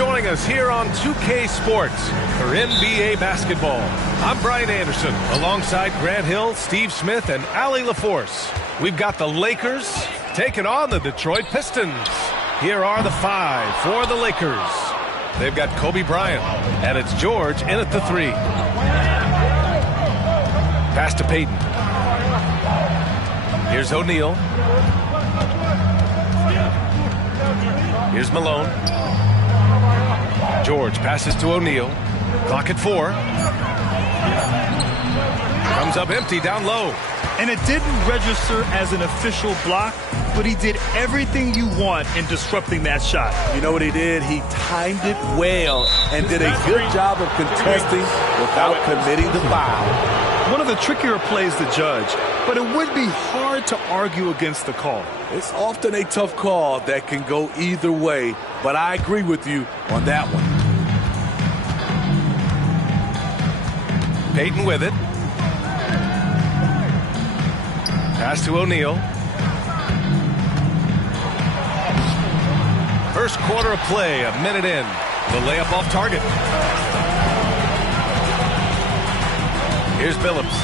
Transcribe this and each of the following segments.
joining us here on 2K Sports for NBA basketball. I'm Brian Anderson, alongside Grant Hill, Steve Smith, and Allie LaForce. We've got the Lakers taking on the Detroit Pistons. Here are the five for the Lakers. They've got Kobe Bryant, and it's George in at the three. Pass to Payton. Here's O'Neal. Here's Malone. George passes to O'Neal. Clock at 4. Comes up empty down low. And it didn't register as an official block, but he did everything you want in disrupting that shot. You know what he did? He timed it well and did a good job of contesting without committing the foul. One of the trickier plays to judge, but it would be hard to argue against the call. It's often a tough call that can go either way, but I agree with you on that one. Payton with it. Pass to O'Neal. First quarter of play, a minute in. The layup off target. Here's Billups.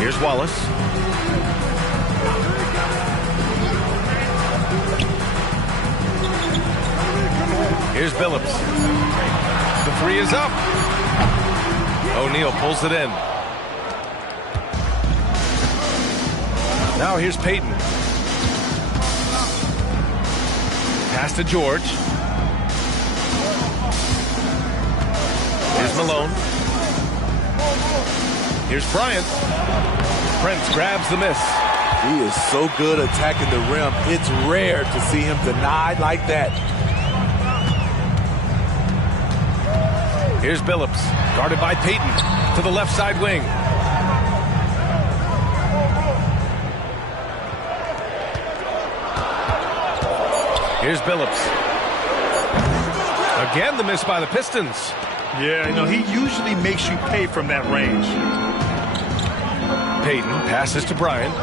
Here's Wallace. Here's Billups. The three is up. O'Neal pulls it in. Now here's Payton. Pass to George. Here's Malone. Here's Bryant. Prince grabs the miss. He is so good attacking the rim. It's rare to see him denied like that. Here's Billups, guarded by Payton to the left side wing. Here's Billups. Again, the miss by the Pistons. Yeah, you know, he usually makes you pay from that range. Payton passes to Bryant.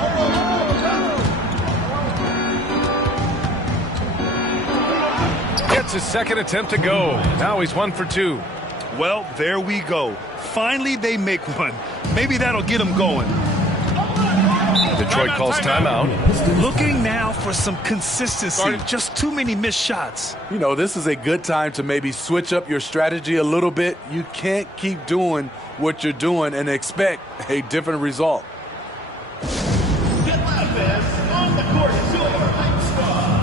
Gets his second attempt to go. Now he's 1 for 2. Well, there we go. Finally, they make one. Maybe that'll get them going. Detroit calls timeout. Looking now for some consistency. Just too many missed shots. You know, this is a good time to maybe switch up your strategy a little bit. You can't keep doing what you're doing and expect a different result. On the court is your hype squad.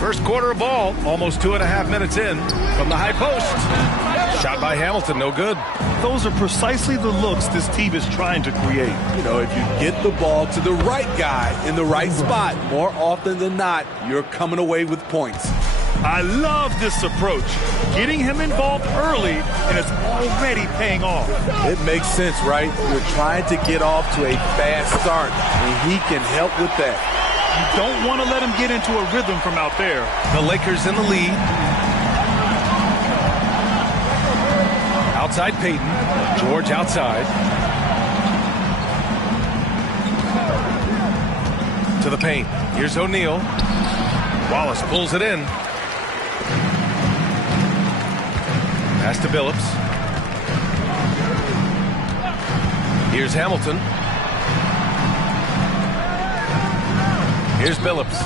First quarter of ball, almost 2.5 minutes in. From the high post. Shot by Hamilton, no good. Those are precisely the looks this team is trying to create. You know, if you get the ball to the right guy in the right spot, more often than not, you're coming away with points. I love this approach. Getting him involved early, and it's already paying off. It makes sense, right? You're trying to get off to a fast start, and he can help with that. You don't want to let him get into a rhythm from out there. The Lakers in the lead. Outside Payton. George outside. To the paint. Here's O'Neal. Wallace pulls it in. Pass to Billups. Here's Hamilton. Here's Billups.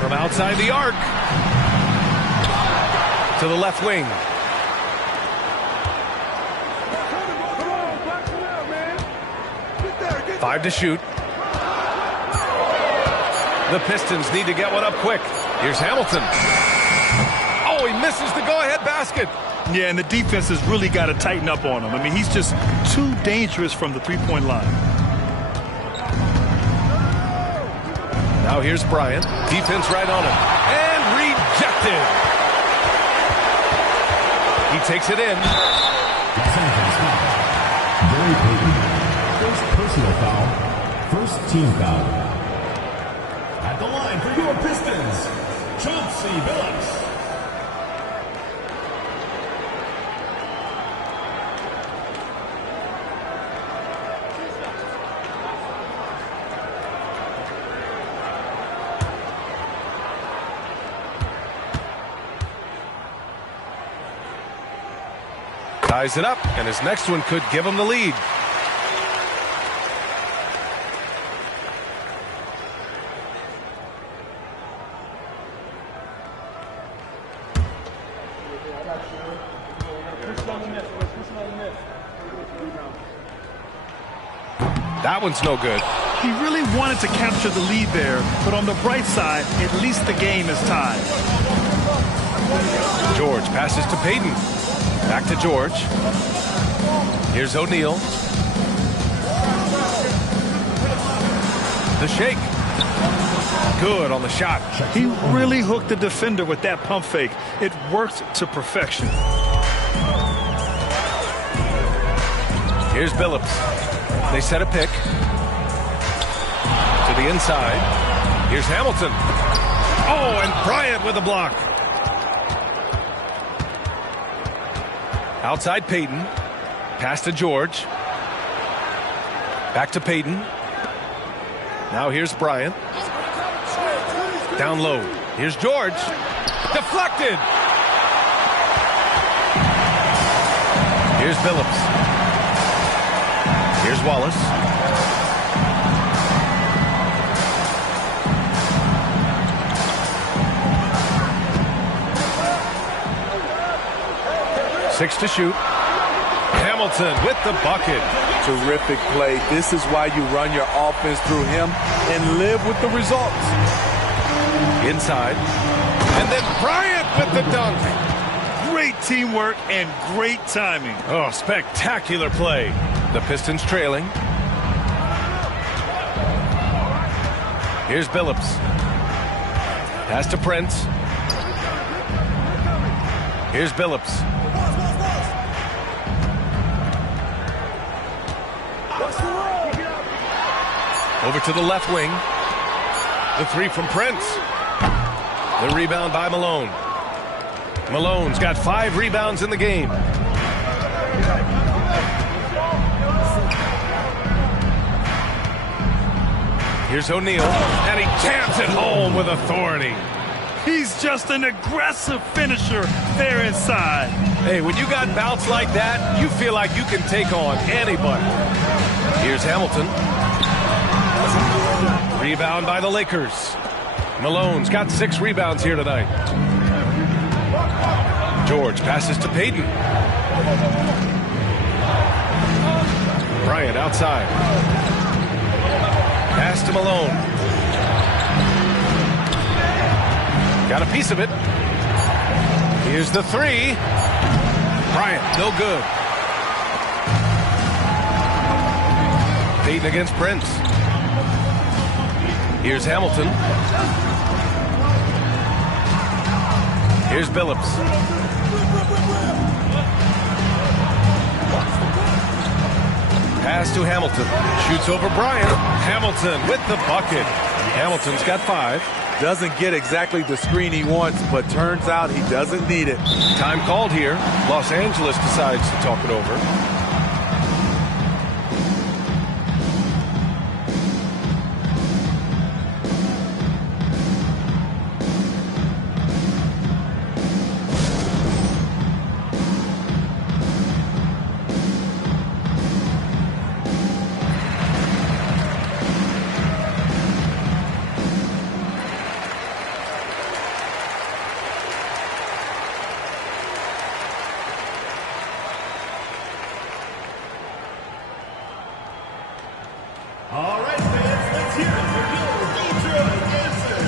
From outside the arc. To the left wing. Five to shoot. The Pistons need to get one up quick. Here's Hamilton. Oh, he misses the go-ahead basket. Yeah, and the defense has really got to tighten up on him. I mean, he's just too dangerous from the three-point line. Now here's Bryant. Defense right on him. And rejected. He takes it in. Very Payton. First personal foul. First team foul. At the line for your Pistons, Chauncey Billups. Ties it up, and his next one could give him the lead. That one's no good. He really wanted to capture the lead there, but on the bright side, at least the game is tied. George passes to Payton. Back to George. Here's O'Neal. The shake. Good on the shot. He really hooked the defender with that pump fake. It worked to perfection. Here's Billups. They set a pick. To the inside. Here's Hamilton. Oh, and Bryant with a block. Outside Payton. Pass to George. Back to Payton. Now here's Bryant. Down low. Here's George. Deflected. Here's Billups. Here's Wallace. Six to shoot. Hamilton with the bucket. Terrific play. This is why you run your offense through him and live with the results. Inside. And then Bryant with the dunk. Great teamwork and great timing. Oh, spectacular play. The Pistons trailing. Here's Billups. Pass to Prince. Here's Billups. Over to the left wing. The three from Prince. The rebound by Malone. Malone's got 5 rebounds in the game. Here's O'Neal, and he jams it home with authority. He's just an aggressive finisher there inside. Hey, when you got bouts like that, you feel like you can take on anybody. Here's Hamilton. Rebound by the Lakers. Malone's got 6 rebounds here tonight. George passes to Payton. Bryant outside. Pass to Malone. Got a piece of it. Here's the 3. Bryant, no good. Payton against Prince. Here's Hamilton. Here's Billups. Pass to Hamilton. Shoots over Bryant. Hamilton with the bucket. Hamilton's got 5. Doesn't get exactly the screen he wants, but turns out he doesn't need it. Time called here. Los Angeles decides to talk it over. All right, fans, let's hear it for your Detroit answer.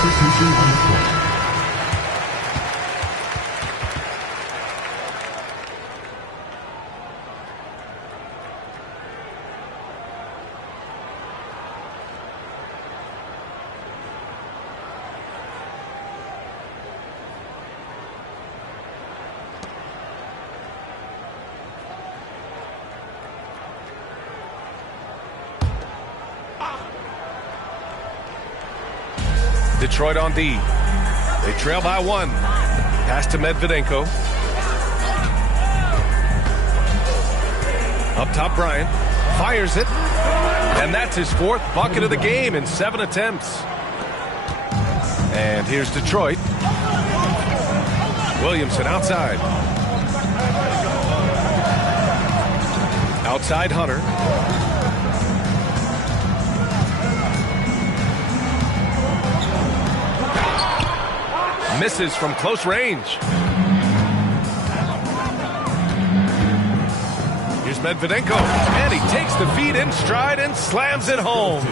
Substitution on the court. Detroit on D. They trail by 1. Pass to Medvedenko. Up top, Bryant. Fires it. And that's his 4th bucket of the game in 7 attempts. And here's Detroit. Williamson outside. Outside Hunter. Misses from close range. Here's Medvedenko. And he takes the feed in stride and slams it home.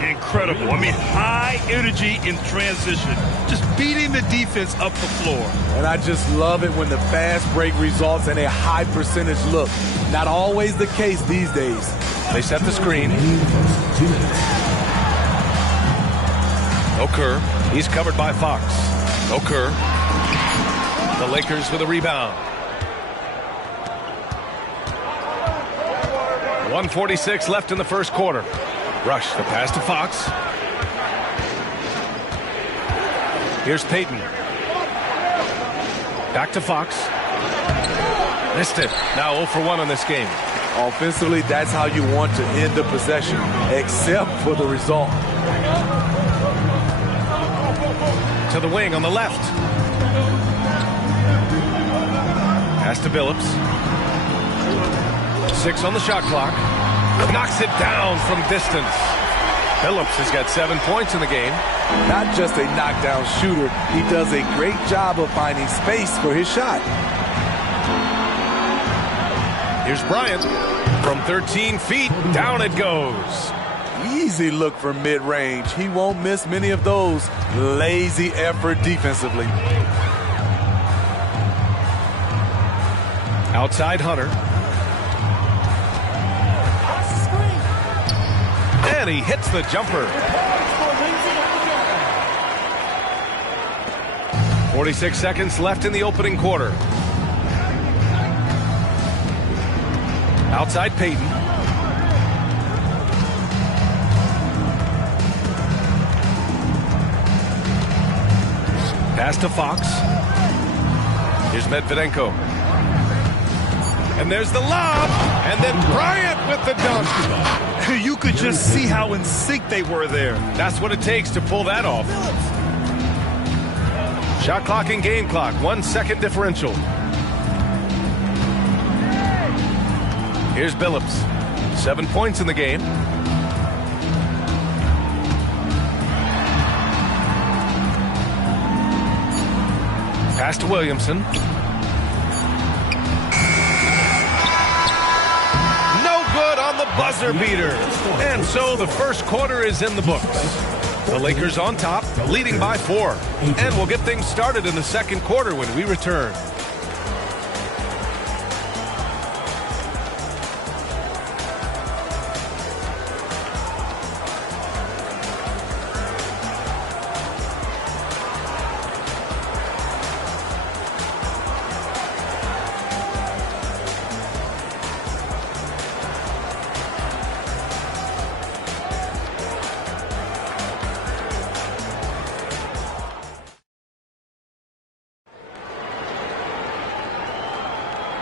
Incredible. I mean, high energy in transition. Just beating the defense up the floor. And I just love it when the fast break results in a high percentage look. Not always the case these days. They set the screen. Okur. He's covered by Fox. Okur. The Lakers with a rebound. 1:46 left in the first quarter. Rush the pass to Fox. Here's Payton. Back to Fox. Missed it. Now 0 for 1 in this game. Offensively, that's how you want to end the possession, except for the result. To the wing on the left. Pass to Billups. 6 on the shot clock. Knocks it down from distance. Billups has got 7 points in the game. Not just a knockdown shooter, he does a great job of finding space for his shot. Here's Bryant. From 13 feet, down it goes. Easy look for mid-range. He won't miss many of those. Lazy effort defensively. Outside Hunter. And he hits the jumper. 46 seconds left in the opening quarter. Outside Payton. Pass to Fox. Here's Medvedenko. And there's the lob. And then Bryant with the dunk. You could just see how in sync they were there. That's what it takes to pull that off. Shot clock and game clock, 1 second differential. Here's Billups. 7 points in the game. Pass to Williamson. No good on the buzzer beater. And so the first quarter is in the books. The Lakers on top, leading by 4. And we'll get things started in the second quarter when we return.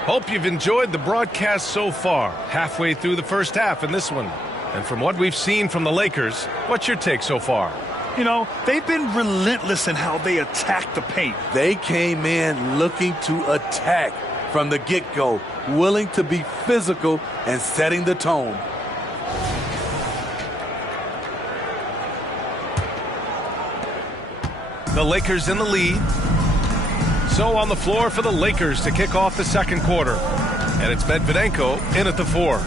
Hope you've enjoyed the broadcast so far. Halfway through the first half in this one. And from what we've seen from the Lakers, what's your take so far? You know, they've been relentless in how they attack the paint. They came in looking to attack from the get-go, willing to be physical and setting the tone. The Lakers in the lead. So on the floor for the Lakers to kick off the second quarter. And it's Medvedenko in at the 4.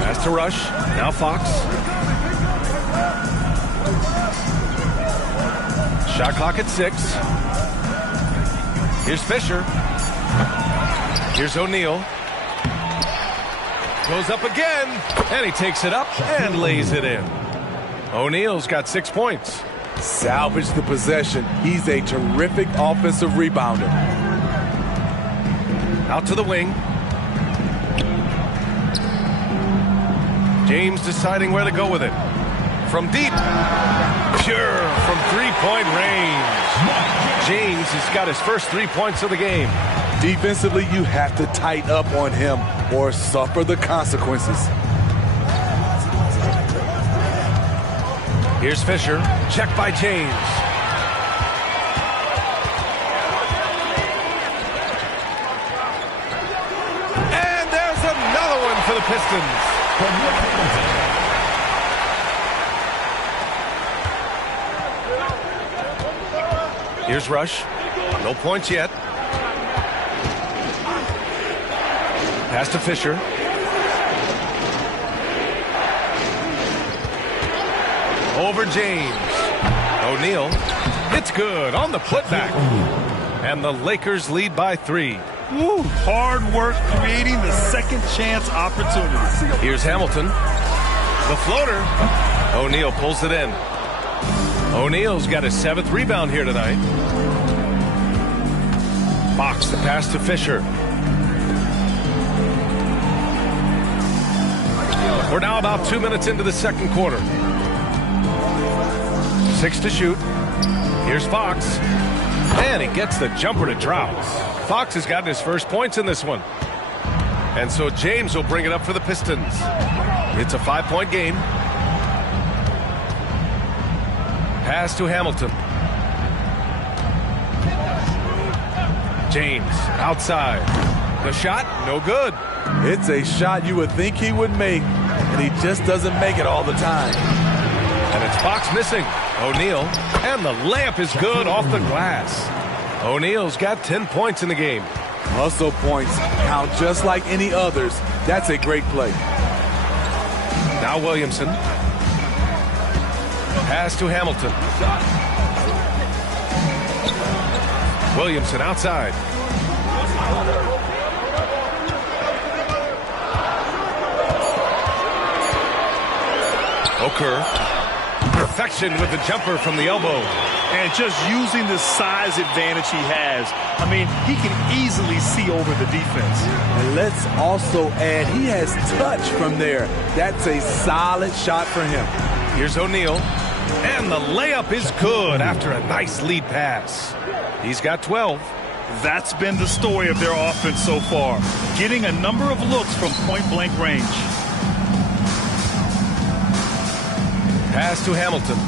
Pass to Rush. Now Fox. Shot clock at 6. Here's Fisher. Here's O'Neal. Goes up again. And he takes it up and lays it in. O'Neal's got 6 points. Salvage the possession. He's a terrific offensive rebounder. Out to the wing. James deciding where to go with it. From deep. Pure from three-point range. James has got his first 3 points of the game. Defensively, you have to tighten up on him or suffer the consequences. Here's Fisher. Check by James. And there's another one for the Pistons. Here's Rush. No points yet. Pass to Fisher. Over James. O'Neal. It's good on the putback. And the Lakers lead by 3. Woo, hard work creating the second chance opportunity. Here's Hamilton. The floater. O'Neal pulls it in. O'Neal's got his 7th rebound here tonight. Fox the pass to Fisher. We're now about 2 minutes into the second quarter. 6 to shoot. Here's Fox. And he gets the jumper to drop. Fox has gotten his first points in this one. And so James will bring it up for the Pistons. It's a 5-point game. Pass to Hamilton. James outside. The shot, no good. It's a shot you would think he would make, and he just doesn't make it all the time. And it's Fox missing. O'Neal. And the layup is good off the glass. O'Neal's got 10 points in the game. Hustle points count just like any others. That's a great play. Now Williamson. Pass to Hamilton. Williamson outside. Okur. Perfection with the jumper from the elbow. And just using the size advantage he has. I mean, he can easily see over the defense. And let's also add he has touch from there. That's a solid shot for him. Here's O'Neal. And the layup is good after a nice lead pass. He's got 12. That's been the story of their offense so far, getting a number of looks from point-blank range. Pass to Hamilton.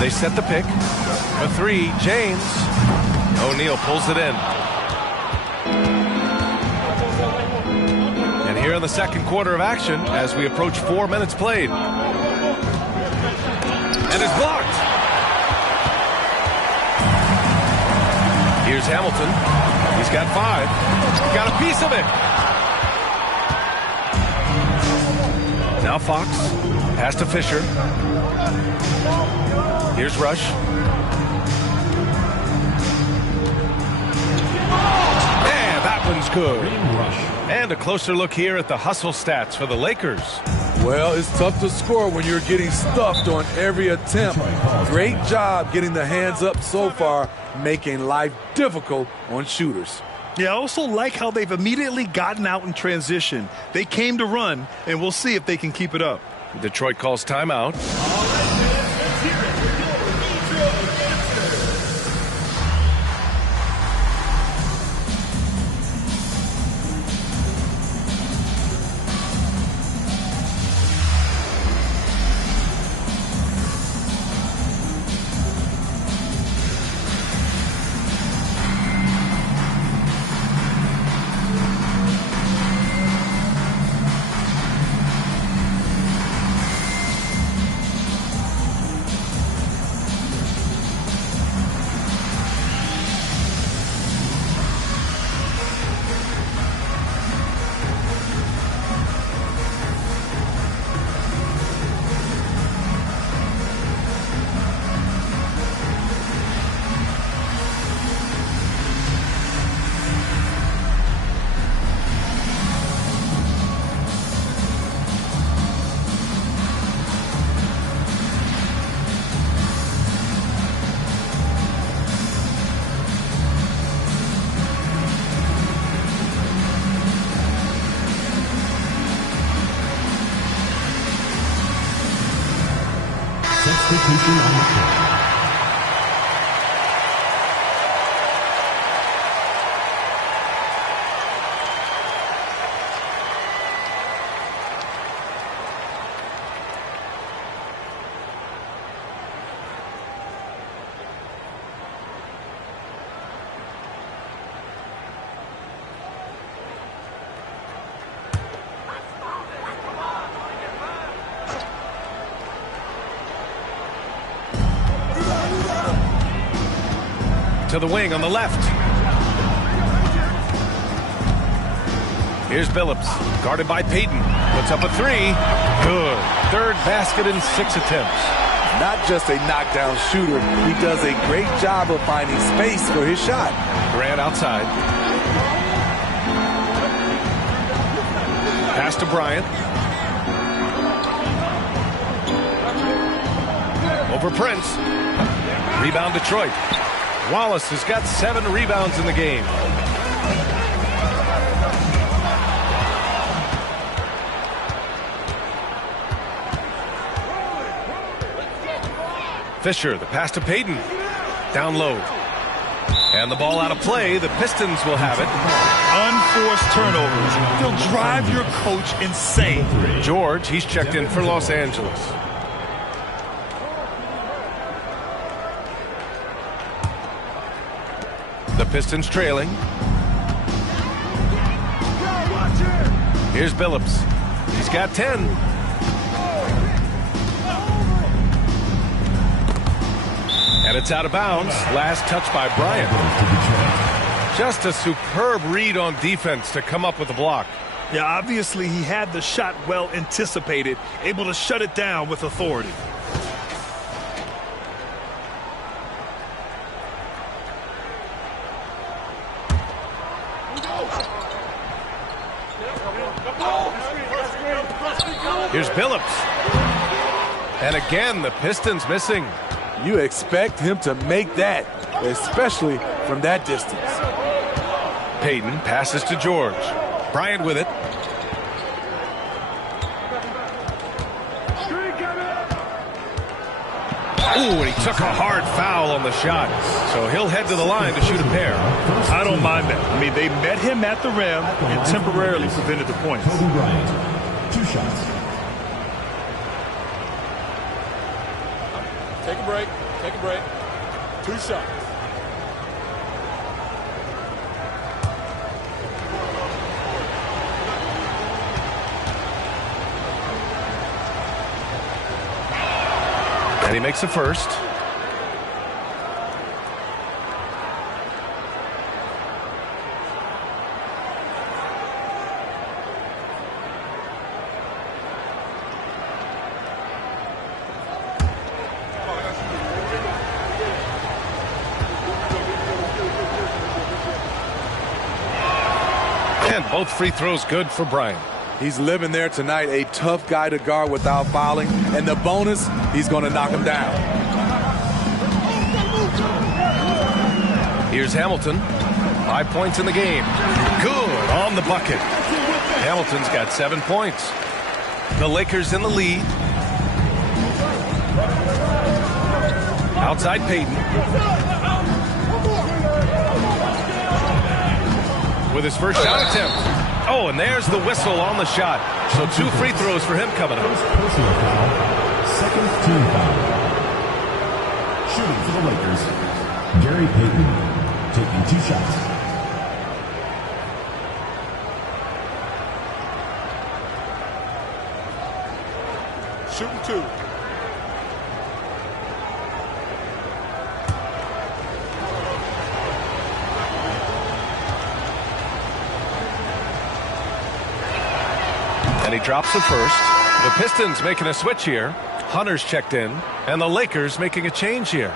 They set the pick. For three, James. O'Neal pulls it in. And here in the second quarter of action, as we approach 4 minutes played. And it's blocked. Here's Hamilton. He's got 5. Got a piece of it. Now Fox. Pass to Fisher. Here's Rush. And that one's good. And a closer look here at the hustle stats for the Lakers. Well, it's tough to score when you're getting stuffed on every attempt. Great job getting the hands up so far, making life difficult on shooters. Yeah, I also like how they've immediately gotten out in transition. They came to run, and we'll see if they can keep it up. Detroit calls timeout. Substitution on the court. To the wing on the left. Here's Billups, guarded by Payton. Puts up a 3. Good. Third basket in 6 attempts. Not just a knockdown shooter, he does a great job of finding space for his shot. Durant outside. Pass to Bryant. Over Prince. Rebound Detroit. Wallace has got 7 rebounds in the game. Fisher, the pass to Payton. Down low. And the ball out of play. The Pistons will have it. Unforced turnovers. They'll drive your coach insane. George, he's checked in for Los Angeles. The Pistons trailing. Here's Billups. He's got 10. And it's out of bounds. Last touch by Bryant. Just a superb read on defense to come up with the block. Yeah, obviously he had the shot well anticipated, able to shut it down with authority. Here's Billups. And again, the Pistons missing. You expect him to make that, especially from that distance. Payton passes to George. Bryant with it. Ooh, and he took a hard foul on the shot. So he'll head to the line to shoot a pair. I don't mind that. I mean, they met him at the rim and temporarily prevented the points. Kobe Bryant, 2 shots. Take a break. Take a break. 2 shots. And he makes the first. And both free throws good for Bryant. He's living there tonight, a tough guy to guard without fouling. And the bonus, he's going to knock him down. Here's Hamilton. 5 points in the game. Good on the bucket. Hamilton's got 7 points. The Lakers in the lead. Outside Payton. With his first shot attempt. Oh, and there's the whistle on the shot. So 2 free throws for him coming up. Personal foul. Second team foul. Shooting for the Lakers, Gary Payton, taking 2 shots. Shooting 2. And he drops the first. The Pistons making a switch here. Hunter's checked in. And the Lakers making a change here.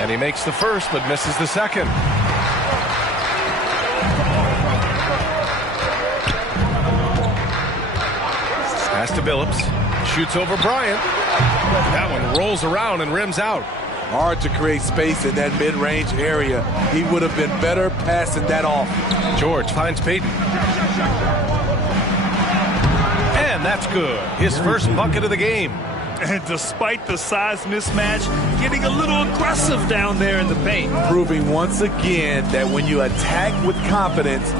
And he makes the first, but misses the second. Pass to Billups. Shoots over Bryant. That one rolls around and rims out. Hard to create space in that mid-range area. He would have been better passing that off. George finds Payton. And that's good. His first bucket of the game. And despite the size mismatch, getting a little aggressive down there in the paint. Proving once again that when you attack with confidence,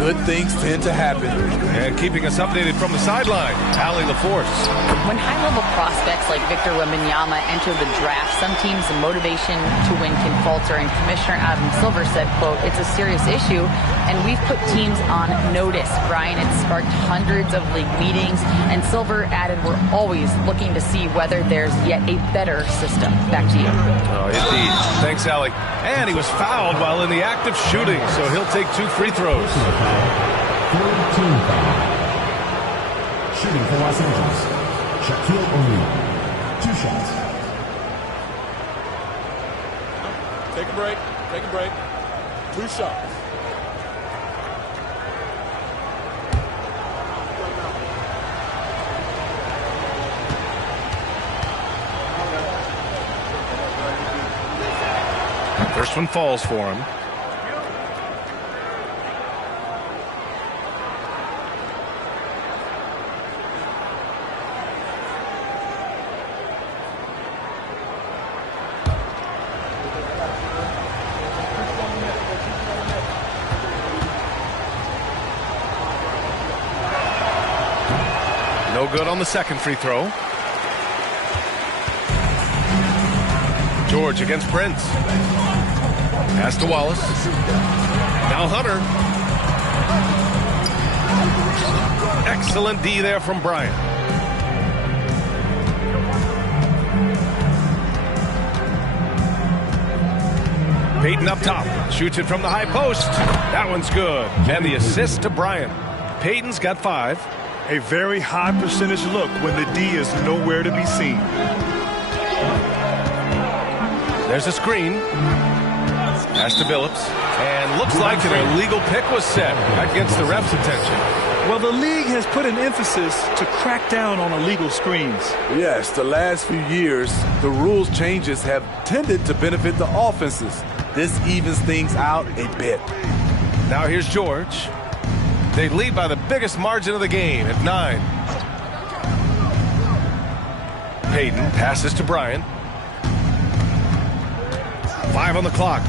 good things tend to happen. And keeping us updated from the sideline, Allie LaForce. When high-level prospects like Victor Wembanyama enter the draft, some teams' motivation to win can falter. And Commissioner Adam Silver said, quote, "It's a serious issue, and we've put teams on notice." Brian, it sparked hundreds of league meetings, and Silver added, "We're always looking to see whether there's yet a better system." Back to you. Oh, indeed. Thanks, Allie. And he was fouled while in the act of shooting, so he'll take 2 free throws. Third team foul. Shooting for Los Angeles, Shaquille O'Neal, 2 shots. Take a break. Take a break. 2 shots. First one falls for him. No good on the second free throw. George against Brent. Pass to Wallace. Now Hunter. Excellent D there from Bryant. Payton up top. Shoots it from the high post. That one's good. And the assist to Bryant. Payton's got 5. A very high percentage look when the D is nowhere to be seen. There's a screen. Pass to Billups. And looks like an illegal pick was set. That gets the ref's attention. Well, the league has put an emphasis to crack down on illegal screens. Yes, the last few years, the rules changes have tended to benefit the offenses. This evens things out a bit. Now here's George. They lead by the biggest margin of the game at 9. Payton passes to Bryant. 5 on the clock.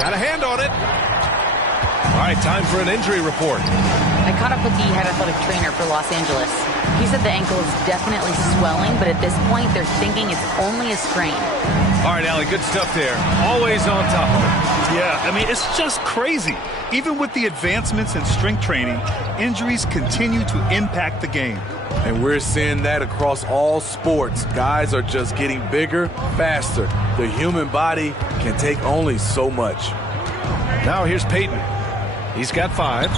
Got a hand on it. All right, time for an injury report. I caught up with the head athletic trainer for Los Angeles. He said the ankle is definitely swelling, but at this point, they're thinking it's only a sprain. All right, Allie, good stuff there. Always on top of it. Yeah, I mean, it's just crazy. Even with the advancements in strength training, injuries continue to impact the game. And we're seeing that across all sports. Guys are just getting bigger, faster. The human body can take only so much. Now here's Payton. He's got 5.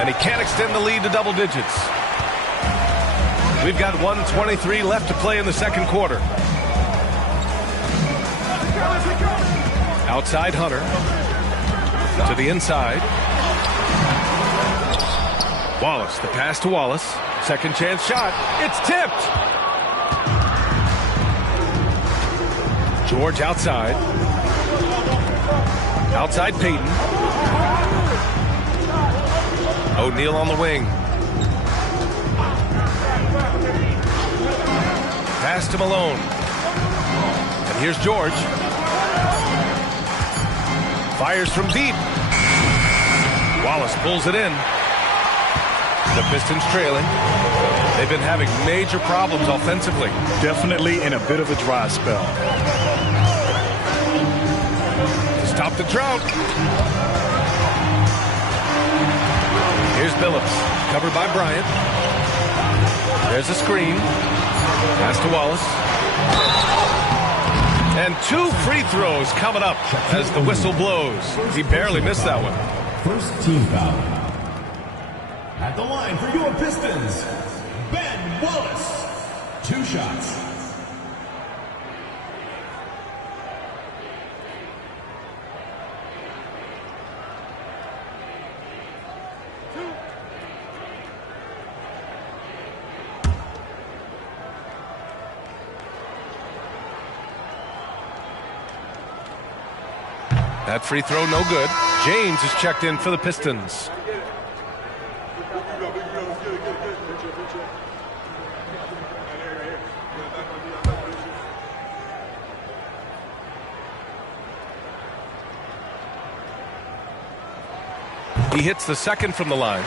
And he can't extend the lead to double digits. We've got 1:23 left to play in the second quarter. Outside Hunter. To the inside. Wallace, the pass to Wallace. Second chance shot. It's tipped. George outside. Outside Payton. O'Neal on the wing. Pass to Malone. And here's George. Fires from deep. Wallace pulls it in. The Pistons trailing. They've been having major problems offensively. Definitely in a bit of a dry spell. Stop the drought. Here's Billups, covered by Bryant. There's a screen. Pass to Wallace. And 2 free throws coming up as the whistle blows. He barely missed that one. First team foul. At the line for your Pistons, Ben Wallace. 2 shots. That free throw no good. James is checked in for the Pistons. He hits the second from the line.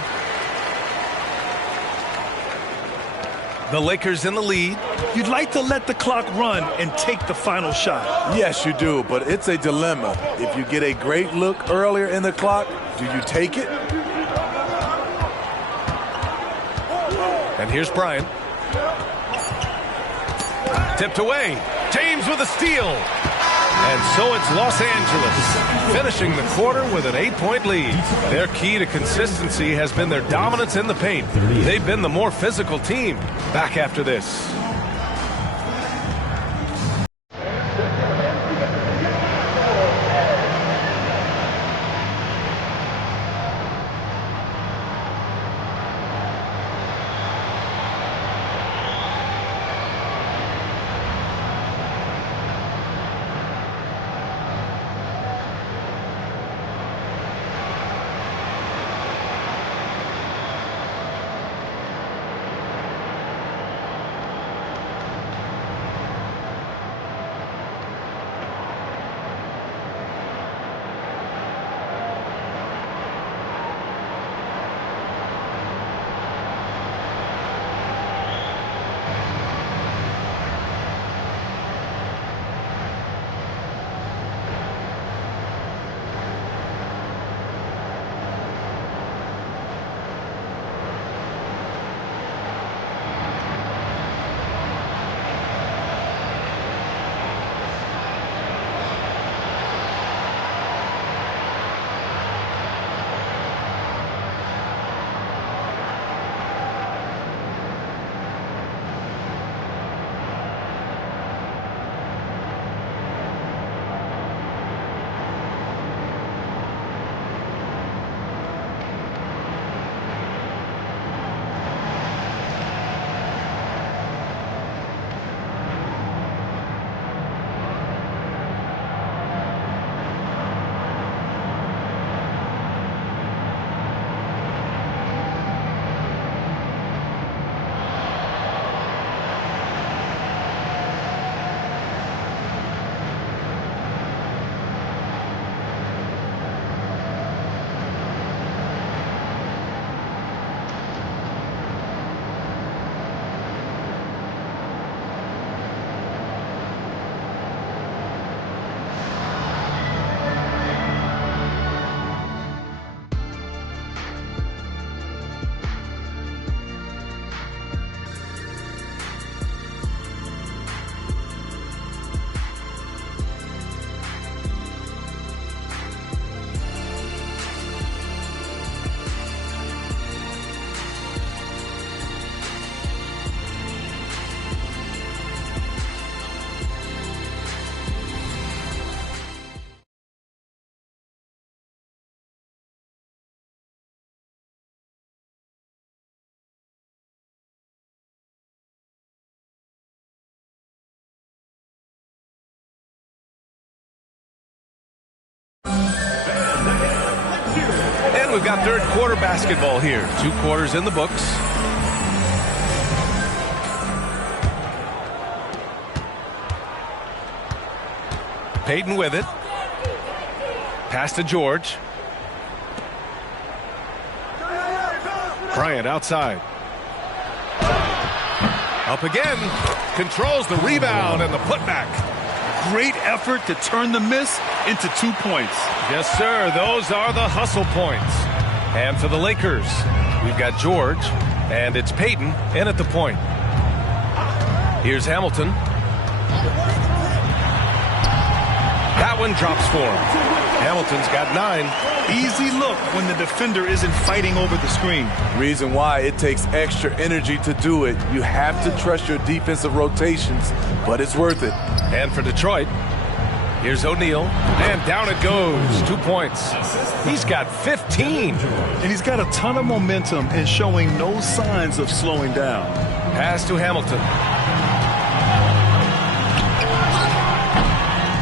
The Lakers in the lead. You'd like to let the clock run and take the final shot. Yes, you do, but it's a dilemma. If you get a great look earlier in the clock, do you take it? And here's Bryant. Tipped away. James with a steal. And so it's Los Angeles, finishing the quarter with an 8-point lead. Their key to consistency has been their dominance in the paint. They've been the more physical team. Back after this. we've got third quarter basketball here. 2 quarters in the books. Payton with it. Pass to George. Bryant outside. Up again. Controls the rebound and the putback. Great effort to turn the miss into 2 points. Yes, sir. Those are the hustle points. And for the Lakers, we've got George, and it's Payton in at the point. Here's Hamilton. That one drops for him. Hamilton's got 9. Easy look when the defender isn't fighting over the screen. Reason why it takes extra energy to do it. You have to trust your defensive rotations, but it's worth it. And for Detroit, here's O'Neal, and down it goes. 2 points. He's got 15. And he's got a ton of momentum and showing no signs of slowing down. Pass to Hamilton.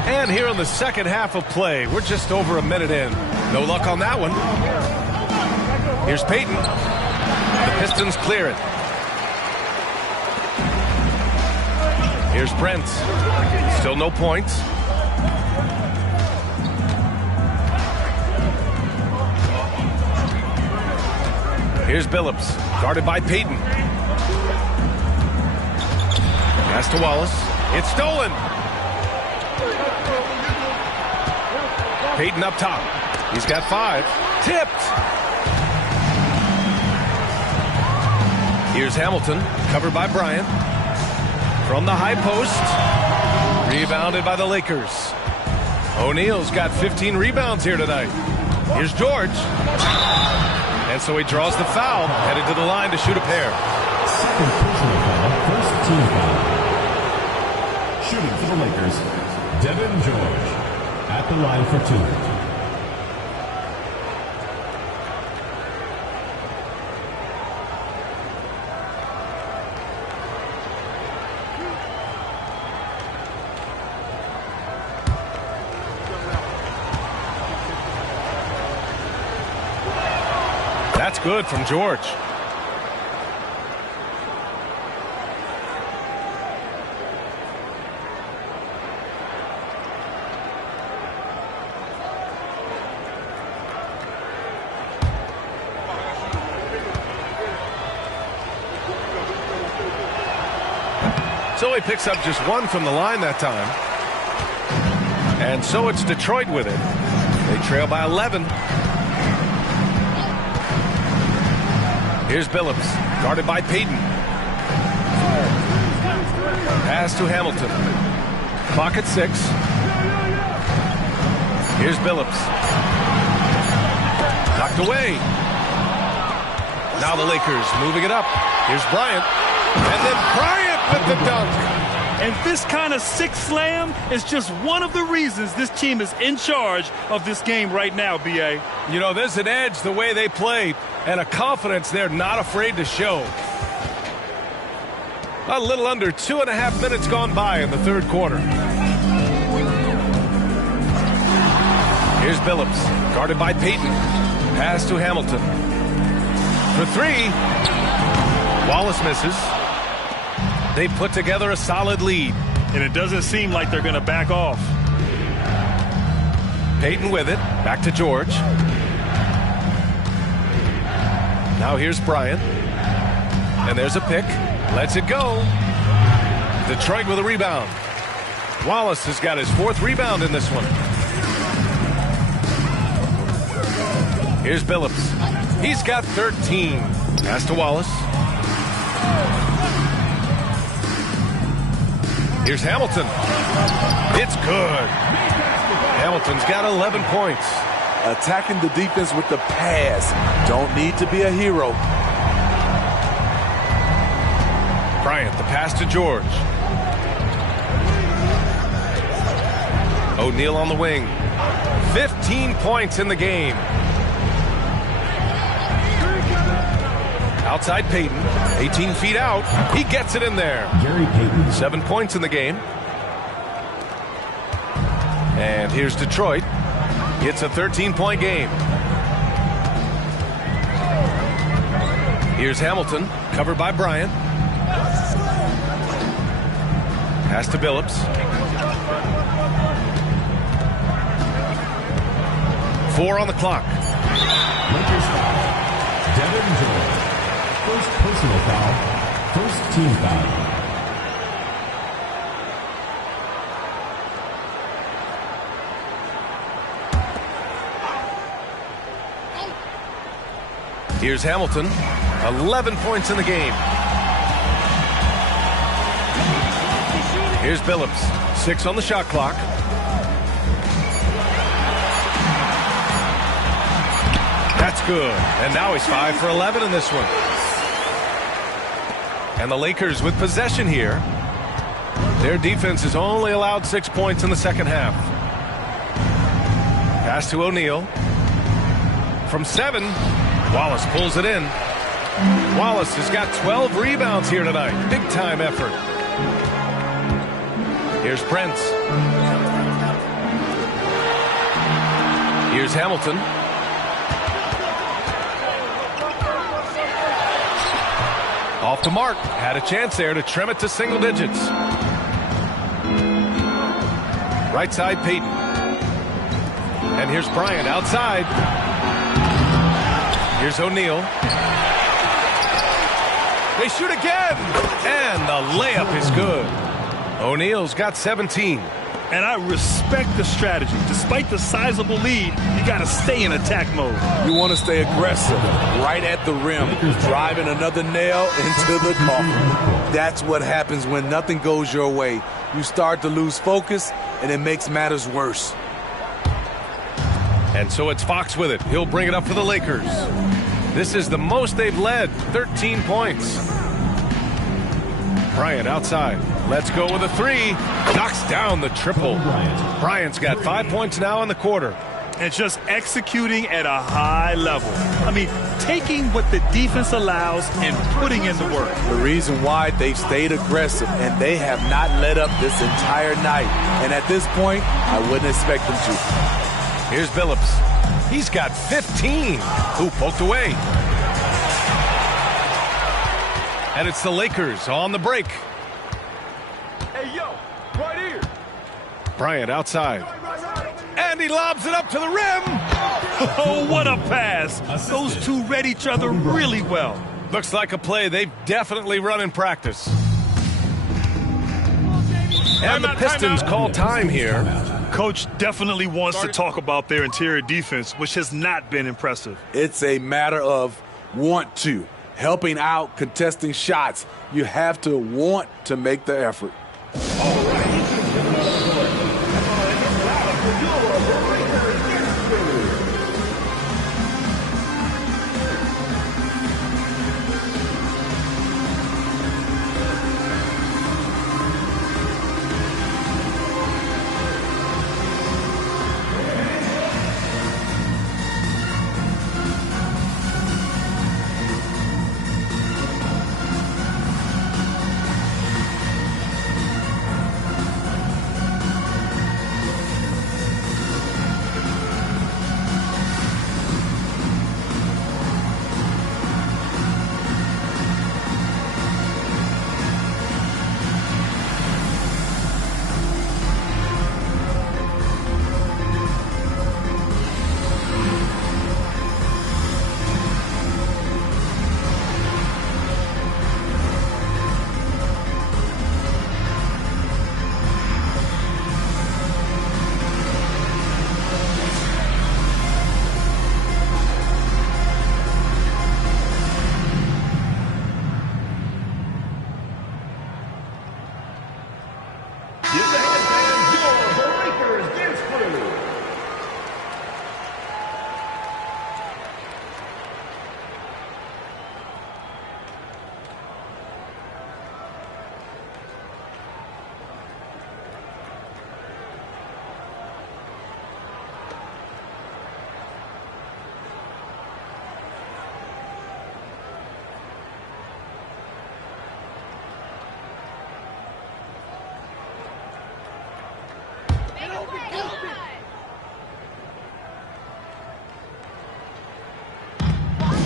And here in the second half of play, we're just over a minute in. No luck on that one. Here's Payton. The Pistons clear it. Here's Brent. Still no points. Here's Billups, guarded by Payton. Pass to Wallace. It's stolen. Payton up top. He's got 5. Tipped. Here's Hamilton, covered by Bryant. From the high post. Rebounded by the Lakers. O'Neal's got 15 rebounds here tonight. Here's George. And so he draws the foul, headed to the line to shoot a pair. Second personal foul, first team foul. Shooting for the Lakers, Devin George. At the line for 2. That's good from George. So he picks up just 1 from the line that time. And so it's Detroit with it. They trail by 11. Here's Billups, guarded by Payton. Pass to Hamilton. Clock at 6. Here's Billups. Knocked away. Now the Lakers moving it up. Here's Bryant. And then Bryant with the dunk. And this kind of sick slam is just one of the reasons this team is in charge of this game right now, B.A. You know, there's an edge the way they play and a confidence they're not afraid to show. A little under 2.5 minutes gone by in the third quarter. Here's Billups, guarded by Payton. Pass to Hamilton. For 3. Wallace misses. They put together a solid lead. And it doesn't seem like they're going to back off. Payton with it. Back to George. Now here's Bryant. And there's a pick. Lets it go. Detroit with a rebound. Wallace has got his 4th rebound in this one. Here's Billups. He's got 13. Pass to Wallace. Here's Hamilton. It's good. Hamilton's got 11 points. Attacking the defense with the pass. Don't need to be a hero. Bryant, the pass to George. O'Neal on the wing. 15 points in the game. Outside Payton, 18 feet out. He gets it in there. Gary Payton. 7 points in the game. And here's Detroit. It's a 13-point game. Here's Hamilton, covered by Bryant. Pass to Billups. 4 on the clock. Lakers foul. Devin Jones. First personal foul. First team foul. Here's Hamilton. 11 points in the game. Here's Billups. 6 on the shot clock. That's good. And now he's 5 for 11 in this one. And the Lakers with possession here. Their defense has only allowed 6 points in the second half. Pass to O'Neal. From 7, Wallace pulls it in. Wallace has got 12 rebounds here tonight. Big time effort. Here's Prince. Here's Hamilton. Off the mark. Had a chance there to trim it to single digits. Right side, Peyton. And here's Bryant outside. Here's O'Neal. They shoot again. And the layup is good. O'Neal's got 17. And I respect the strategy. Despite the sizable lead, you got to stay in attack mode. You want to stay aggressive, right at the rim, driving another nail into the coffin. That's what happens when nothing goes your way. You start to lose focus, and it makes matters worse. And so it's Fox with it. He'll bring it up for the Lakers. This is the most they've led, 13 points. Bryant outside. Let's go with a 3. Knocks down the triple. Bryant's got 5 points now in the quarter. And just executing at a high level. I mean, taking what the defense allows and putting in the work. The reason why they've stayed aggressive, and they have not let up this entire night. And at this point, I wouldn't expect them to. Here's Billups. He's got 15. Who poked away? And it's the Lakers on the break. Hey, yo, right here. Bryant outside. And he lobs it up to the rim. Oh, what a pass. Those two read each other really well. Looks like a play they've definitely run in practice. And the Pistons call time here. Coach definitely wants to talk about their interior defense, which has not been impressive. It's a matter of want to. Helping out, contesting shots. You have to want to make the effort.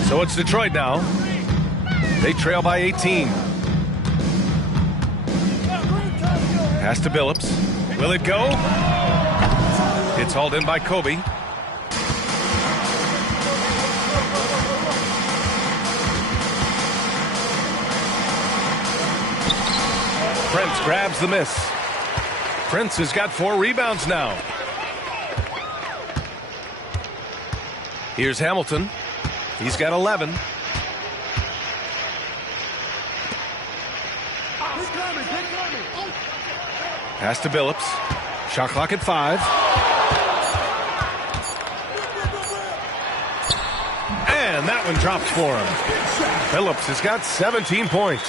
So it's Detroit now. They trail by 18. Pass to Billups. Will it go? It's hauled in by Kobe. Prince grabs the miss. Prince has got 4 rebounds now. Here's Hamilton. He's got 11. Pass to Billups. Shot clock at 5. And that one drops for him. Billups has got 17 points.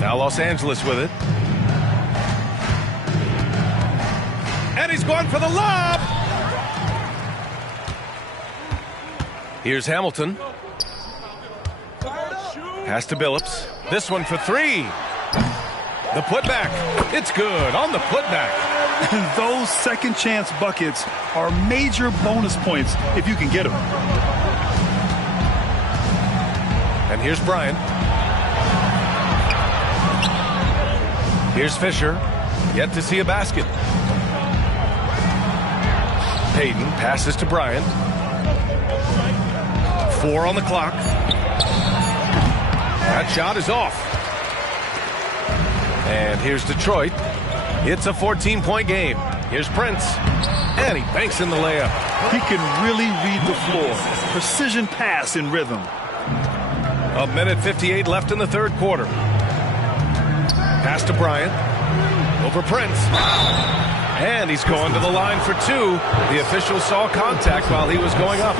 Now Los Angeles with it. And he's going for the lob. Here's Hamilton. Pass to Billups. This one for 3. The putback. It's good on the putback. Those second chance buckets are major bonus points if you can get them. And here's Bryant. Here's Fisher. Yet to see a basket. Payton passes to Bryant. 4 on the clock. That shot is off. And here's Detroit. It's a 14-point game. Here's Prince. And he banks in the layup. He can really read the floor. Precision pass in rhythm. 1:58 left in the third quarter. Pass to Bryant. Over Prince. And he's going to the line for 2. The official saw contact while he was going up.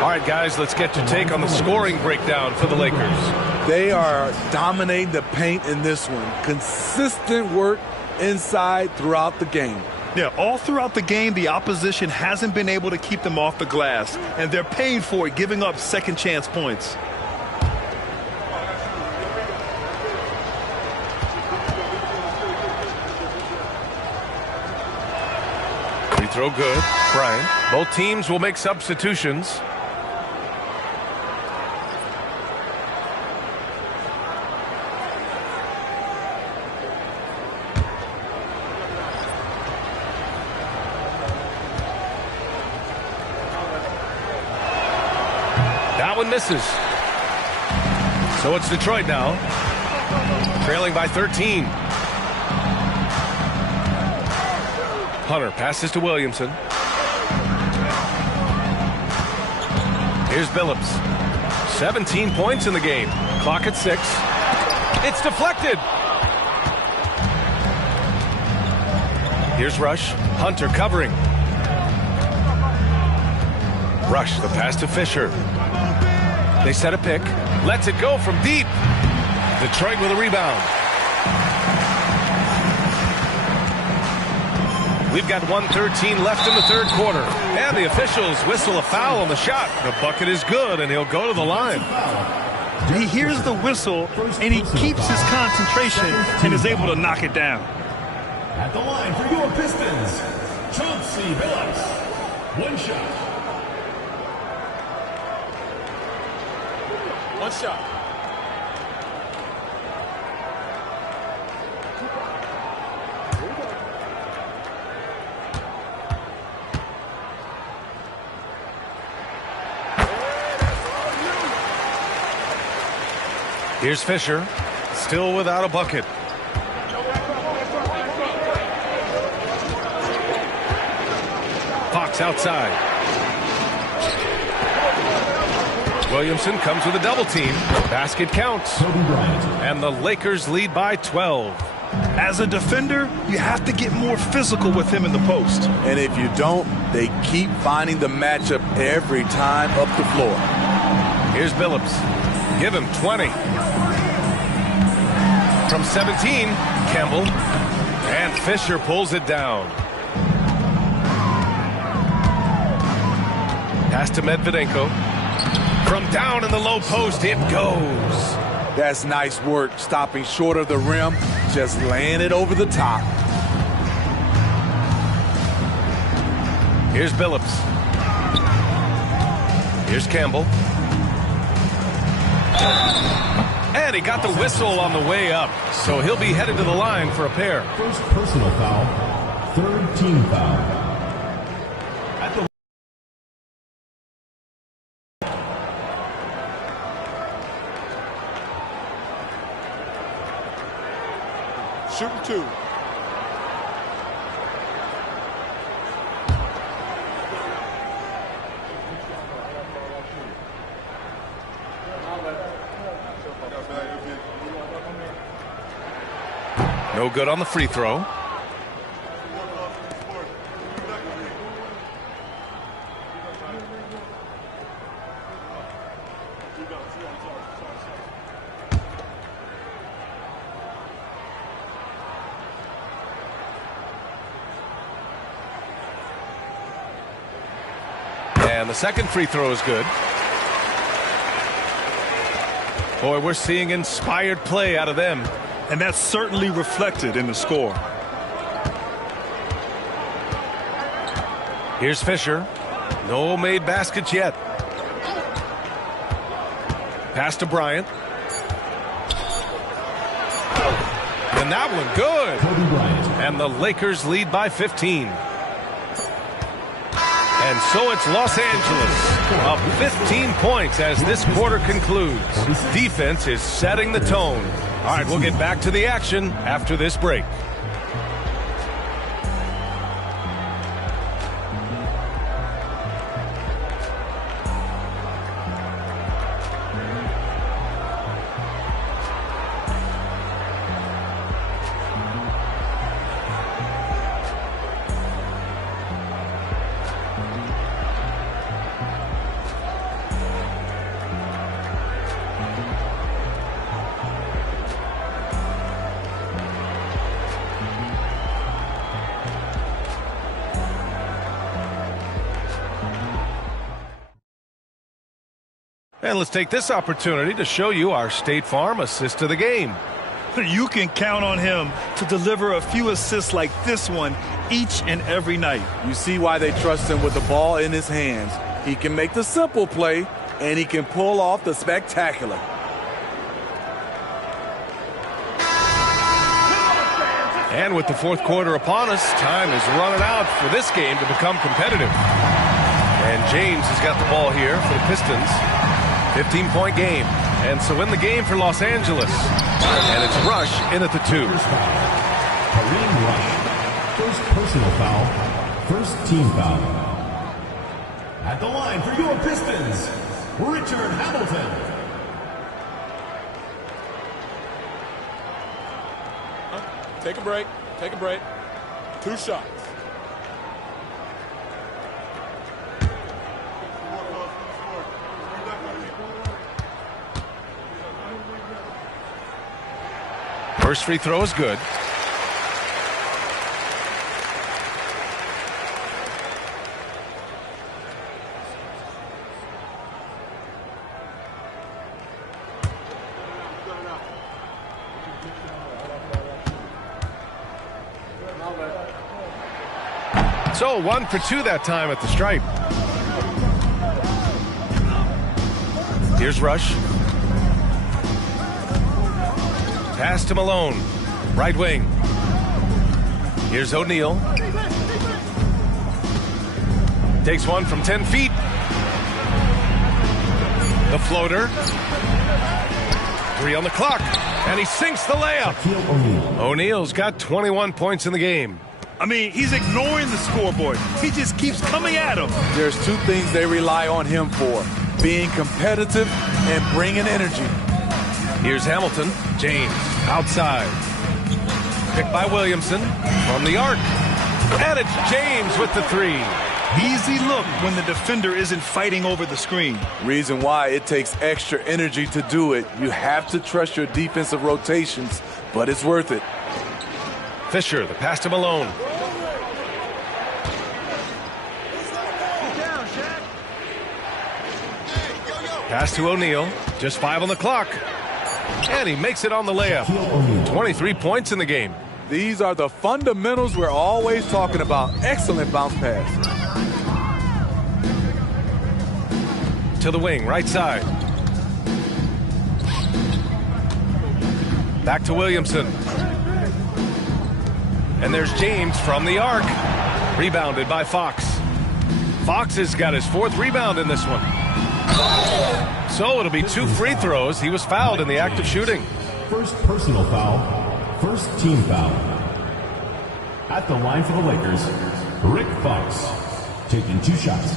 All right, guys, let's get your take on the scoring breakdown for the Lakers. They are dominating the paint in this one. Consistent work inside throughout the game. Yeah, all throughout the game, the opposition hasn't been able to keep them off the glass, and they're paying for it, giving up second chance points. Free throw good. Bryant. Both teams will make substitutions. That one misses. So it's Detroit now, trailing by 13. Hunter passes to Williamson. Here's Billups. 17 points in the game. Clock at 6. It's deflected. Here's Rush. Hunter covering. Rush, the pass to Fisher. They set a pick. Lets it go from deep. Detroit with a rebound. We've got 1:13 left in the third quarter. And the officials whistle a foul on the shot. The bucket is good, and he'll go to the line. He hears the whistle, and he keeps his concentration and is able to knock it down. At the line for your Pistons, Chauncey Billups. 1 shot. One shot. Here's Fisher, still without a bucket. Fox outside. Williamson comes with a double team. Basket counts. And the Lakers lead by 12. As a defender, you have to get more physical with him in the post. And if you don't, they keep finding the matchup every time up the floor. Here's Billups. Give him 20. From 17, Campbell. And Fisher pulls it down. Pass to Medvedenko. From down in the low post, it goes. That's nice work, stopping short of the rim, just laying it over the top. Here's Billups. Here's Campbell. And he got the whistle on the way up, so he'll be headed to the line for a pair. First personal foul, third team foul. At the Shooting two. No good on the free throw. And the second free throw is good. Boy, we're seeing inspired play out of them. And that's certainly reflected in the score. Here's Fisher. No made baskets yet. Pass to Bryant. And that one good. Kobe Bryant. And the Lakers lead by 15. And so it's Los Angeles up 15 points as this quarter concludes. Defense is setting the tone. All right, we'll get back to the action after this break. And let's take this opportunity to show you our State Farm assist of the game. You can count on him to deliver a few assists like this one each and every night. You see why they trust him with the ball in his hands. He can make the simple play, and he can pull off the spectacular. And with the fourth quarter upon us, time is running out for this game to become competitive. And James has got the ball here for the Pistons. 15-point game. And so in the game for Los Angeles. And it's Rush in at the 2. Kareem Rush. First personal foul, first team foul. At the line for your Pistons, Richard Hamilton. Take a break. Take a break. 2 shots. First free throw is good. So 1 for 2 that time at the stripe. Here's Rush. Pass to Malone. Right wing. Here's O'Neal. Takes one from 10 feet. The floater. 3 on the clock. And he sinks the layup. O'Neal's got 21 points in the game. I mean, he's ignoring the scoreboard. He just keeps coming at him. There's 2 things they rely on him for: being competitive and bringing energy. Here's Hamilton. James outside. Picked by Williamson from the arc. And it's James with the 3. Easy look when the defender isn't fighting over the screen. Reason why it takes extra energy to do it. You have to trust your defensive rotations, but it's worth it. Fisher, the pass to Malone. Pass to O'Neal. Just 5 on the clock. And he makes it on the layup. 23 points in the game. These are the fundamentals we're always talking about. Excellent bounce pass. To the wing, right side. Back to Williamson. And there's James from the arc. Rebounded by Fox. Fox has got his 4th rebound in this one. So it'll be 2 free throws. He was fouled in the act of shooting. First personal foul, first team foul. At the line for the Lakers, Rick Fox, taking 2 shots.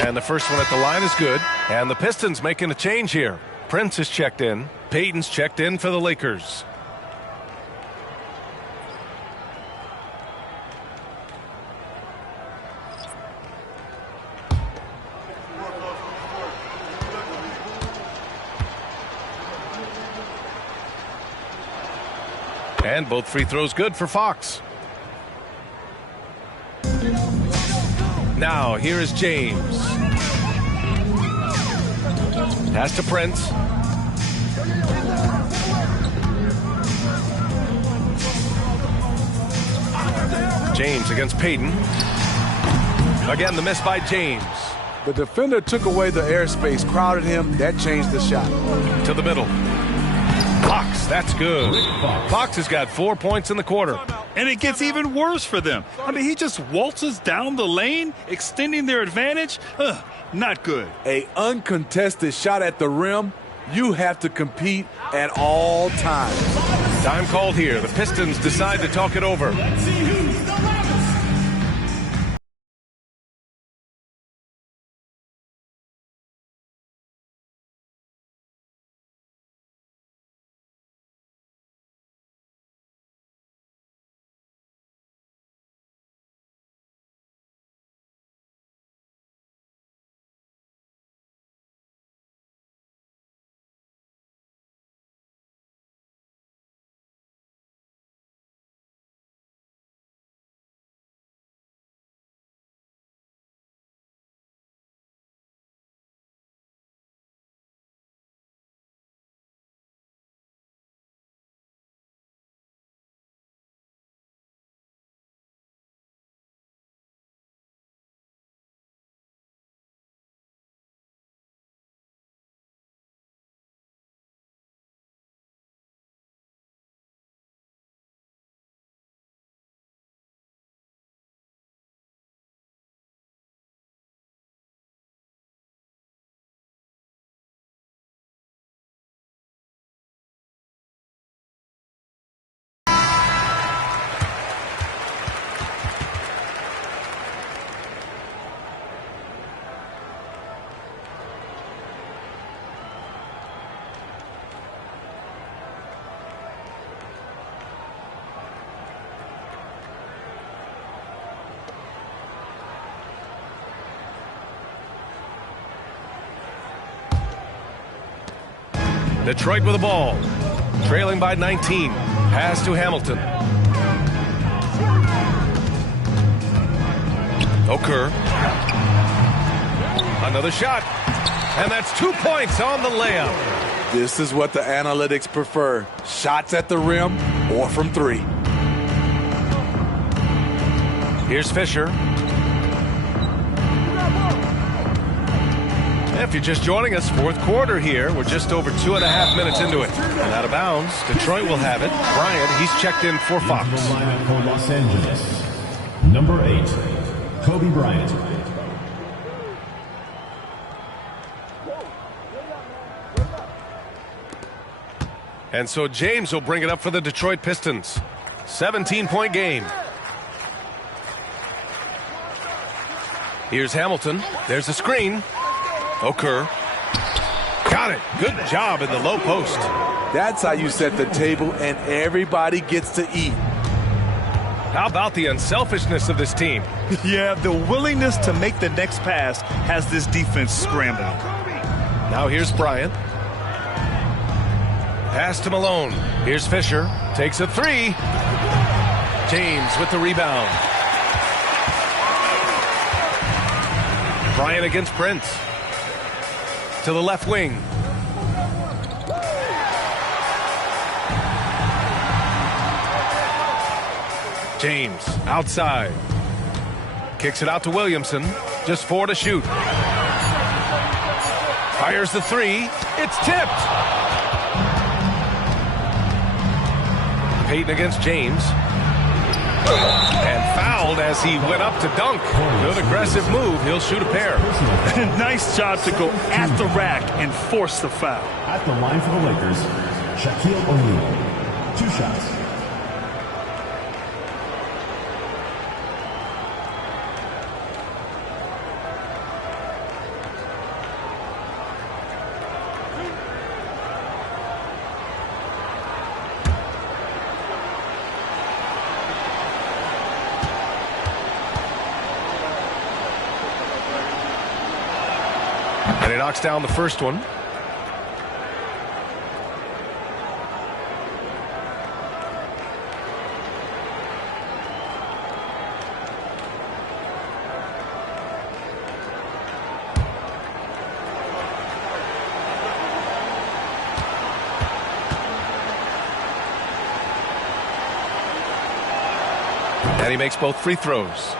And the first one at the line is good. And the Pistons making a change here. Prince is checked in. Payton's checked in for the Lakers. And both free throws good for Fox. Now, here is James. Pass to Prince. James against Payton. Again, the miss by James. The defender took away the airspace, crowded him. That changed the shot. To the middle. Fox, that's good. Fox has got 4 points in the quarter. And it gets even worse for them. I mean, he just waltzes down the lane, extending their advantage. Not good. An uncontested shot at the rim. You have to compete at all times. Time called here. The Pistons decide to talk it over. Let's see who's the loudest. Detroit with the ball. Trailing by 19. Pass to Hamilton. Okur. Another shot. And that's 2 points on the layup. This is what the analytics prefer. Shots at the rim or from 3. Here's Fisher. If you're just joining us, 4th quarter here. We're just over 2.5 minutes into it. And out of bounds, Detroit will have it. Bryant, he's checked in for Fox. Into the lineup for Los Angeles, number 8, Kobe Bryant. And so James will bring it up for the Detroit Pistons. 17-point game. Here's Hamilton. There's a screen. Okur. Got it. Good job in the low post. That's how you set the table and everybody gets to eat. How about the unselfishness of this team? Yeah, the willingness to make the next pass has this defense scrambling. Now here's Bryant. Pass to Malone. Here's Fisher. Takes a 3. James with the rebound. Bryant against Prince. to the left wing. James outside. Kicks it out to Williamson. Just 4 to shoot. Fires the 3. It's tipped. Payton against James. And fouled as he went up to dunk. Good aggressive move. He'll shoot a pair. Nice job to go at the rack and force the foul. At the line for the Lakers, Shaquille O'Neal. 2 shots. And he knocks down the first one. And he makes both free throws.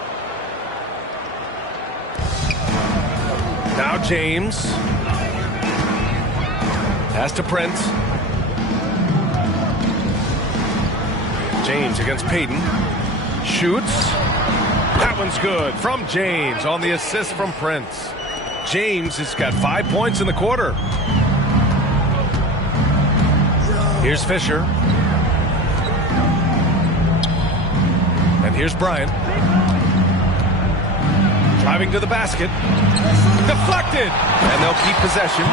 Now James. Pass to Prince. James against Payton. Shoots. That one's good from James on the assist from Prince. James has got 5 points in the quarter. Here's Fisher. And here's Bryant. Driving to the basket. Deflected. And they'll keep possession.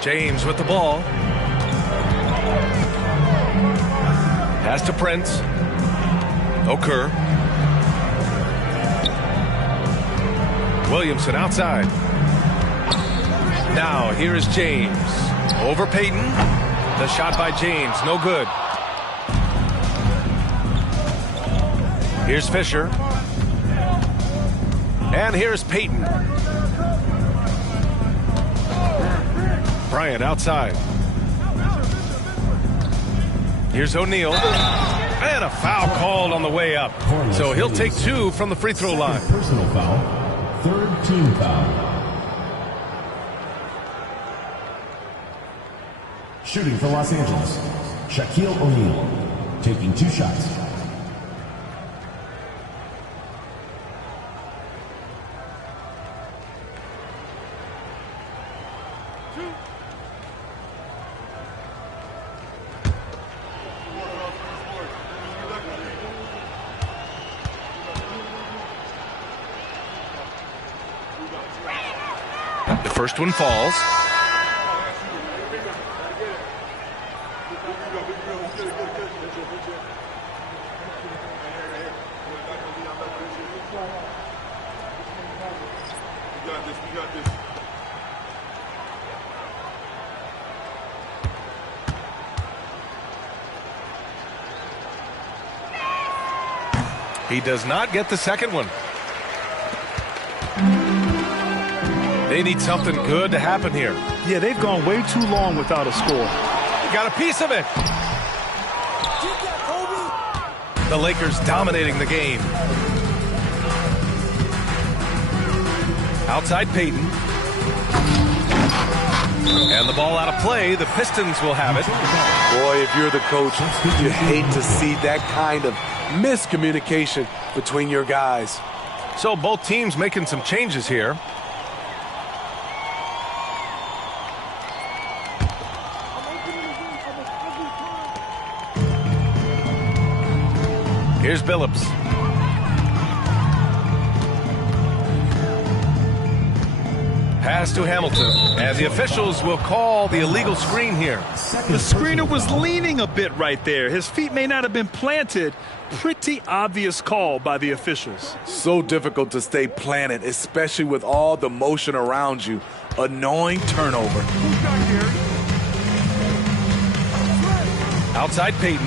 James with the ball. Pass to Prince. Okur. Williamson outside. Now here is James. Over Payton. The shot by James. No good. Here's Fisher. And here's Payton. Bryant outside. Here's O'Neal. And a foul called on the way up. So he'll take 2 from the free throw line. Personal foul. 3rd team foul. Shooting for Los Angeles, Shaquille O'Neal. Taking 2 shots. The first one falls. He does not get the second one. They need something good to happen here. Yeah, they've gone way too long without a score. Got a piece of it. The Lakers dominating the game. Outside Payton. And the ball out of play. The Pistons will have it. Boy, if you're the coach, you hate to see that kind of miscommunication between your guys. So both teams making some changes here. Here's Billups. Pass to Hamilton. And the officials will call the illegal screen here. The screener was leaning a bit right there. His feet may not have been planted. Pretty obvious call by the officials. So difficult to stay planted, especially with all the motion around you. Annoying turnover. Outside Payton.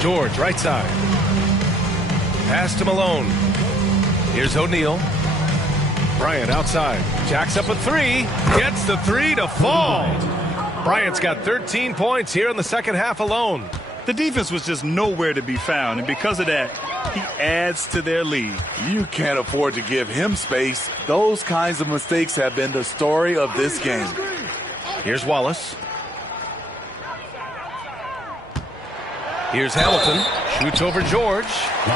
George, right side. Pass to Malone. Here's O'Neal. Bryant outside. Jacks up a three. Gets the three to fall. Bryant's got 13 points here in the second half alone. The defense was just nowhere to be found, and because of that, he adds to their lead. You can't afford to give him space. Those kinds of mistakes have been the story of this game. Here's Wallace. Here's Hamilton. Shoots over George.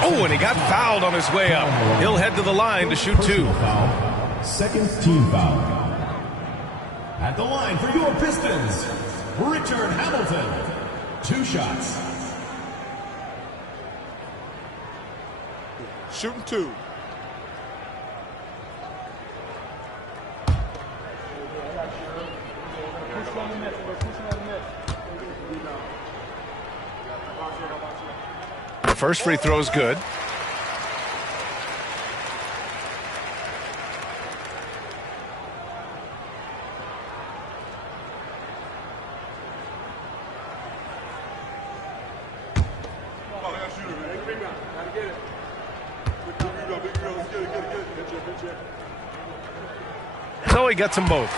Oh, and he got fouled on his way up. He'll head to the line to shoot two. Foul. Second team foul. At the line for your Pistons, Richard Hamilton. 2 shots. Shooting 2. The first free throw is good. So he gets them both.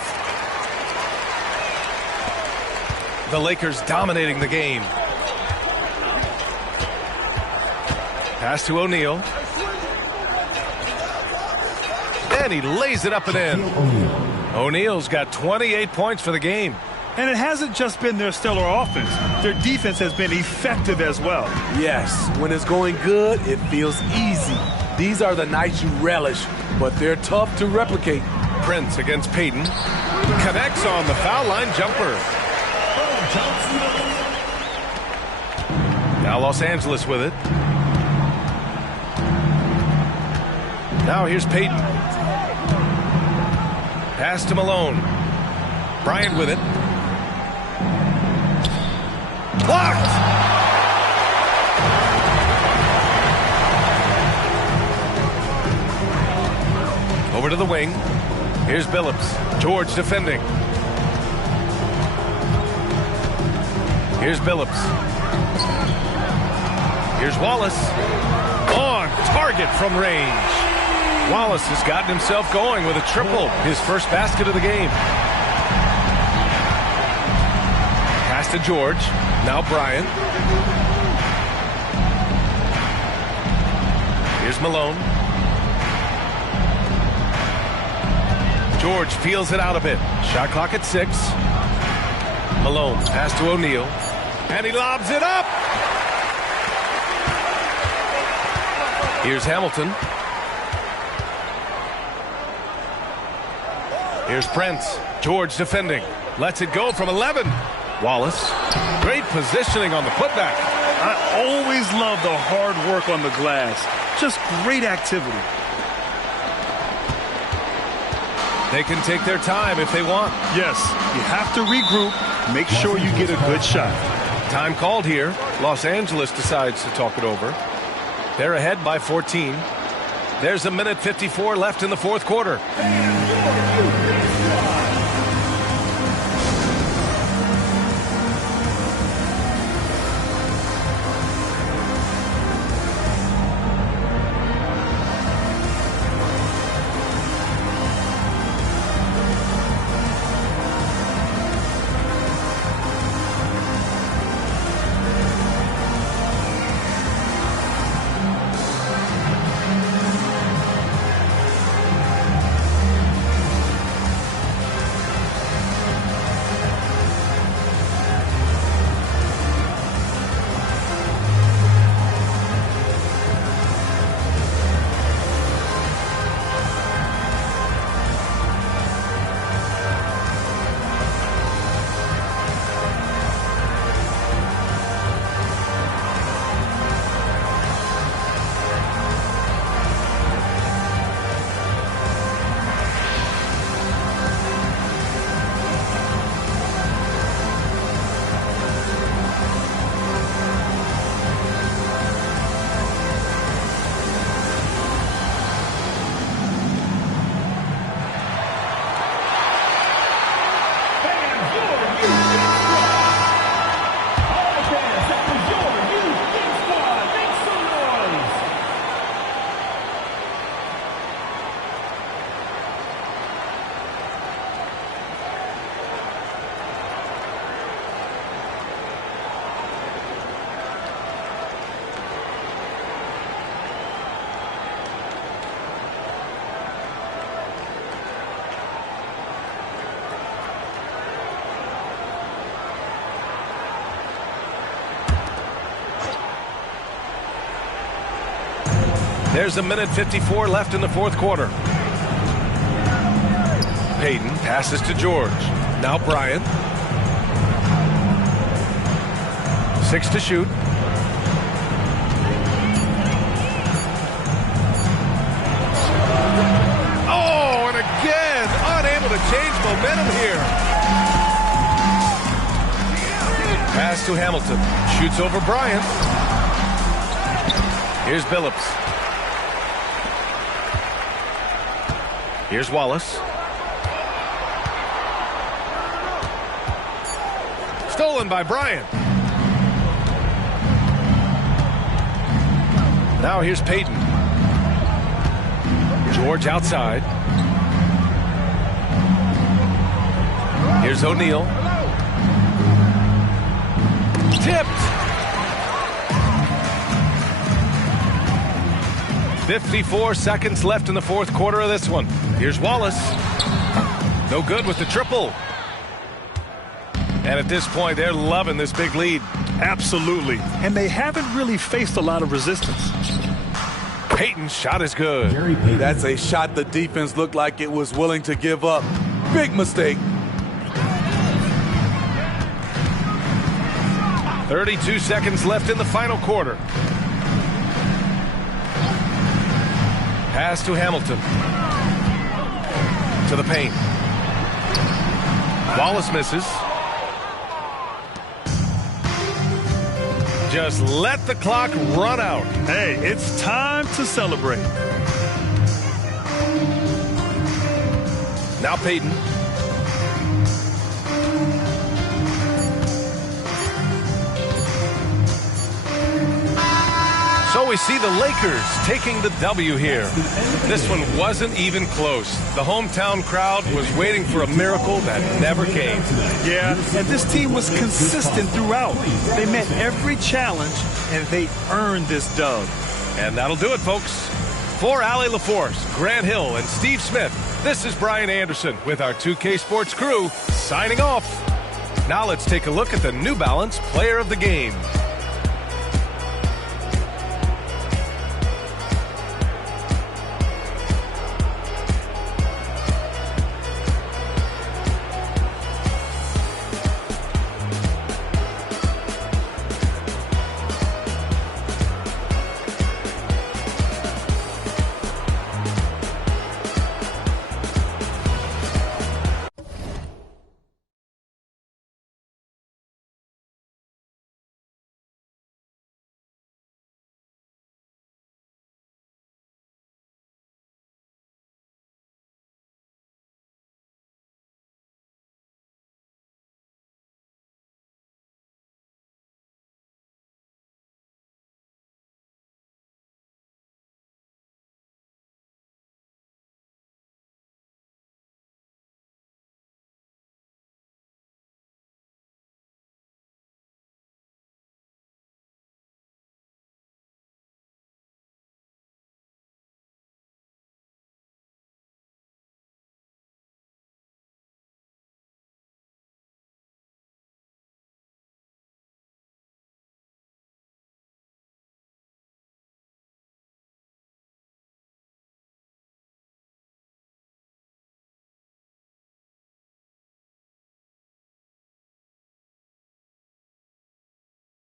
The Lakers dominating the game. Pass to O'Neal. And he lays it up and in. O'Neal's got 28 points for the game. And it hasn't just been their stellar offense. Their defense has been effective as well. Yes, when it's going good, it feels easy. These are the nights you relish, but they're tough to replicate. Prince against Payton. Connects on the foul line jumper. Now Los Angeles with it. Now here's Payton. Pass to Malone. Bryant with it. Blocked! Over to the wing. Here's Billups. George defending. Here's Billups. Here's Wallace. On target from range. Wallace has gotten himself going with a triple. His first basket of the game. Pass to George. Now Bryant. Here's Malone. George feels it out a bit. Shot clock at 6. Malone, pass to O'Neal. And he lobs it up. Here's Hamilton. Here's Prince. George defending. Lets it go from 11. Wallace. Great positioning on the putback. I always love the hard work on the glass. Just great activity. They can take their time if they want. Yes, you have to regroup. Make sure you get a good shot. Time called here. Los Angeles decides to talk it over. They're ahead by 14. There's a minute 54 left in the fourth quarter. There's a minute 54 left in the fourth quarter. Payton passes to George. Now Bryant. 6 to shoot. Oh, and again, unable to change momentum here. Pass to Hamilton. Shoots over Bryant. Here's Billups. Here's Wallace. Stolen by Bryant. Now here's Payton. George outside. Here's O'Neal. Tipped. 54 seconds left in the fourth quarter of this one. Here's Wallace. No good with the triple. And at this point, they're loving this big lead. Absolutely. And they haven't really faced a lot of resistance. Payton's shot is good. That's a shot the defense looked like it was willing to give up. Big mistake. 32 seconds left in the final quarter. Pass to Hamilton. To the paint. Wallace misses. Just let the clock run out. Hey, it's time to celebrate. Now Payton. So we see the Lakers taking the W here. This one wasn't even close. The hometown crowd was waiting for a miracle that never came. Yeah, and this team was consistent throughout. They met every challenge, and they earned this dub. And that'll do it, folks. For Allie LaForce, Grant Hill, and Steve Smith, this is Brian Anderson with our 2K Sports crew signing off. Now let's take a look at the New Balance Player of the Game.